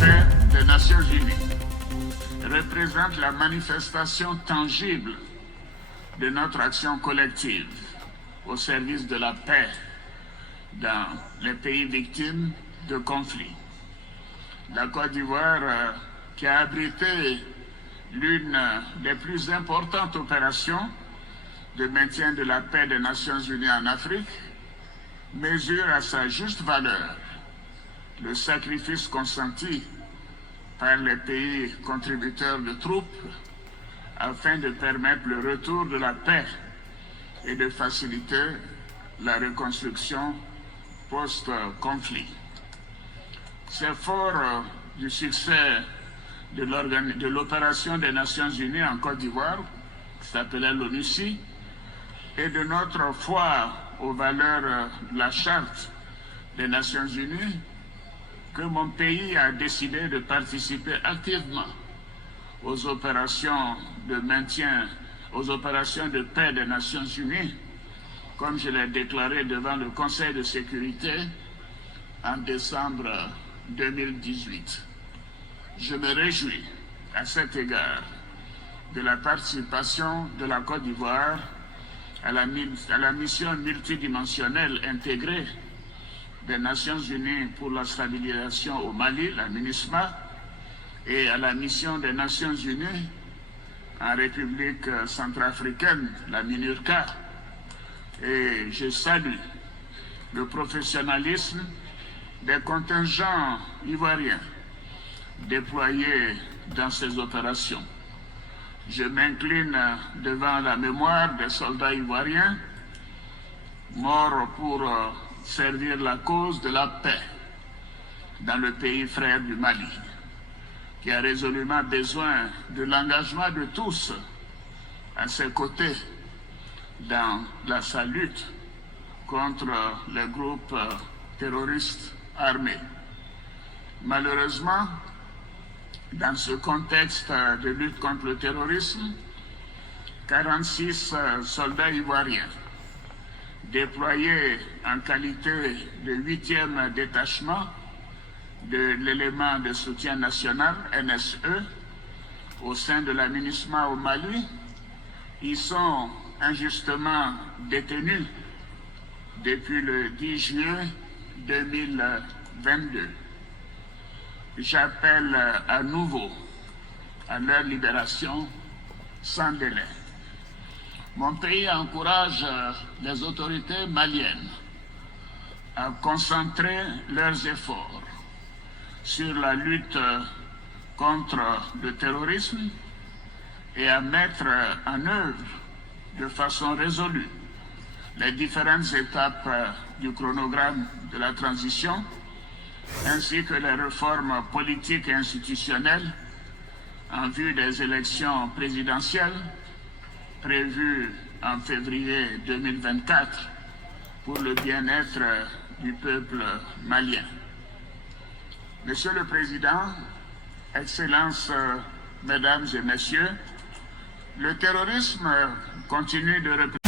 paix des Nations Unies représente la manifestation tangible de notre action collective au service de la paix dans les pays victimes de conflits. La Côte d'Ivoire, qui a abrité l'une des plus importantes opérations de maintien de la paix des Nations Unies en Afrique, mesure à sa juste valeur le sacrifice consenti par les pays contributeurs de troupes afin de permettre le retour de la paix et de faciliter la reconstruction post-conflit. C'est fort du succès de l'opération des Nations Unies en Côte d'Ivoire, qui s'appelait l'ONUCI, et de notre foi aux valeurs de la Charte des Nations Unies, que mon pays a décidé de participer activement aux opérations de maintien, aux opérations de paix des Nations Unies, comme je l'ai déclaré devant le Conseil de sécurité en décembre 2018. Je me réjouis à cet égard de la participation de la Côte d'Ivoire à la mission multidimensionnelle intégrée des Nations Unies pour la stabilisation au Mali, la MINUSMA, et à la mission des Nations Unies en République centrafricaine, la MINURCA. Et je salue le professionnalisme des contingents ivoiriens déployés dans ces opérations. Je m'incline devant la mémoire des soldats ivoiriens morts pour servir la cause de la paix dans le pays frère du Mali, qui a résolument besoin de l'engagement de tous à ses côtés dans sa lutte contre les groupes terroristes armés. Malheureusement, dans ce contexte de lutte contre le terrorisme, 46 soldats ivoiriens déployés en qualité de 8e détachement de l'élément de soutien national, NSE, au sein de la MINUSMA au Mali, ils sont injustement détenus depuis le 10 juillet 2022. J'appelle à nouveau à leur libération sans délai. Mon pays encourage les autorités maliennes à concentrer leurs efforts sur la lutte contre le terrorisme et à mettre en œuvre de façon résolue les différentes étapes du chronogramme de la transition, ainsi que les réformes politiques et institutionnelles en vue des élections présidentielles prévues en février 2024 pour le bien-être du peuple malien. Monsieur le Président, Excellences, Mesdames et Messieurs, le terrorisme continue de représenter